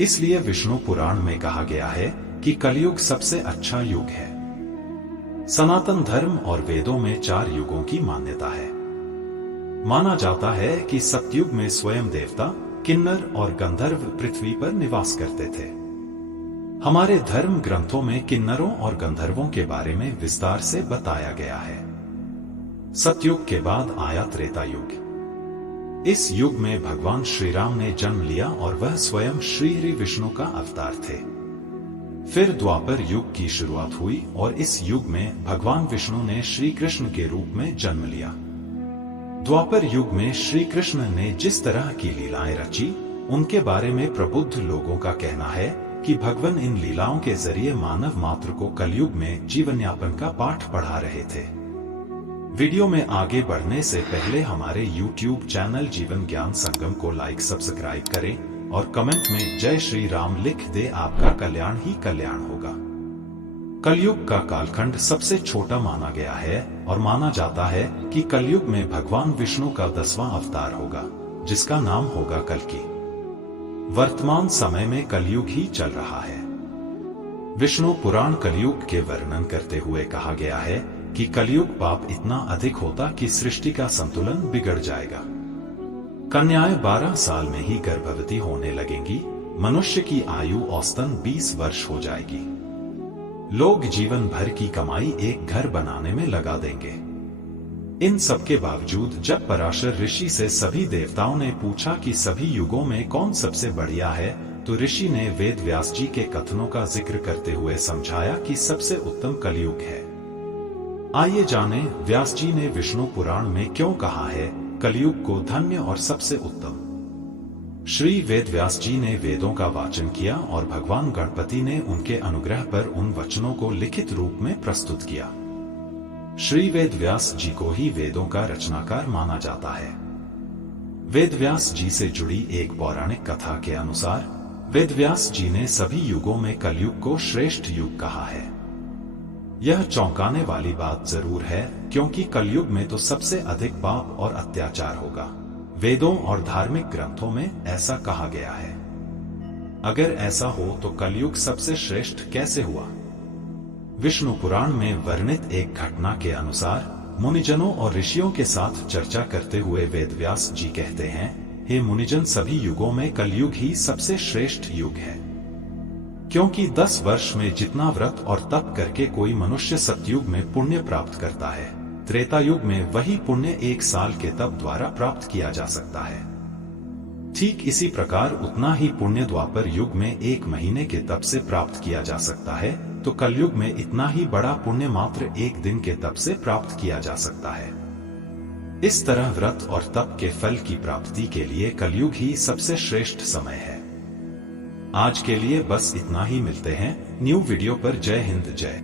इसलिए विष्णु पुराण में कहा गया है कि कलयुग सबसे अच्छा युग है। सनातन धर्म और वेदों में 4 युगों की मान्यता है। माना जाता है कि सतयुग में स्वयं देवता, किन्नर और गंधर्व पृथ्वी पर निवास करते थे। हमारे धर्म ग्रंथों में किन्नरों और गंधर्वों के बारे में विस्तार से बताया गया है। सतयुग के बाद आया त्रेता युग। इस युग में भगवान श्री राम ने जन्म लिया और वह स्वयं श्री विष्णु का अवतार थे। फिर द्वापर युग की शुरुआत हुई और इस युग में भगवान विष्णु ने श्री कृष्ण के रूप में जन्म लिया। द्वापर युग में श्री कृष्ण ने जिस तरह की लीलाएं रची, उनके बारे में प्रबुद्ध लोगों का कहना है कि भगवान इन लीलाओं के जरिए मानव मात्र को कलयुग में जीवन यापन का पाठ पढ़ा रहे थे। वीडियो में आगे बढ़ने से पहले हमारे YouTube चैनल जीवन ज्ञान संगम को लाइक सब्सक्राइब करें और कमेंट में जय श्री राम लिख दे। आपका कल्याण ही कल्याण होगा। कलयुग का कालखंड सबसे छोटा माना गया है और माना जाता है कि कलयुग में भगवान विष्णु का 10वां अवतार होगा, जिसका नाम होगा कल्कि। वर्तमान समय में कलयुग ही चल रहा है। विष्णु पुराण कलयुग के वर्णन करते हुए कहा गया है कि कलयुग पाप इतना अधिक होता कि सृष्टि का संतुलन बिगड़ जाएगा। कन्याएं 12 साल में ही गर्भवती होने लगेंगी। मनुष्य की आयु औसतन 20 वर्ष हो जाएगी। लोग जीवन भर की कमाई एक घर बनाने में लगा देंगे। इन सब के बावजूद जब पराशर ऋषि से सभी देवताओं ने पूछा कि सभी युगों में कौन सबसे बढ़िया है, तो ऋषि ने वेद व्यास जी के कथनों का जिक्र करते हुए समझाया कि सबसे उत्तम कलयुग है। आइए जाने व्यास जी ने विष्णु पुराण में क्यों कहा है कलयुग को धन्य और सबसे उत्तम। श्री वेद व्यास जी ने वेदों का वाचन किया और भगवान गणपति ने उनके अनुग्रह पर उन वचनों को लिखित रूप में प्रस्तुत किया। श्री वेद व्यास जी को ही वेदों का रचनाकार माना जाता है। वेद व्यास जी से जुड़ी एक पौराणिक कथा के अनुसार वेद व्यास जी ने सभी युगों में कलयुग को श्रेष्ठ युग कहा है। यह चौंकाने वाली बात जरूर है, क्योंकि कलयुग में तो सबसे अधिक पाप और अत्याचार होगा। वेदों और धार्मिक ग्रंथों में ऐसा कहा गया है। अगर ऐसा हो तो कलयुग सबसे श्रेष्ठ कैसे हुआ? विष्णु पुराण में वर्णित एक घटना के अनुसार मुनिजनों और ऋषियों के साथ चर्चा करते हुए वेद व्यास जी कहते हैं, हे मुनिजन, सभी युगों में कलयुग ही सबसे श्रेष्ठ युग है, क्योंकि 10 वर्ष में जितना व्रत और तप करके कोई मनुष्य सतयुग में पुण्य प्राप्त करता है, त्रेता युग में वही पुण्य 1 साल के तप द्वारा प्राप्त किया जा सकता है। ठीक इसी प्रकार उतना ही पुण्य द्वापर युग में 1 महीने के तप से प्राप्त किया जा सकता है, तो कलयुग में इतना ही बड़ा पुण्य मात्र 1 दिन के तप से प्राप्त किया जा सकता है। इस तरह व्रत और तप के फल की प्राप्ति के लिए कलयुग ही सबसे श्रेष्ठ समय है। आज के लिए बस इतना ही। मिलते हैं न्यू वीडियो पर। जय हिंद, जय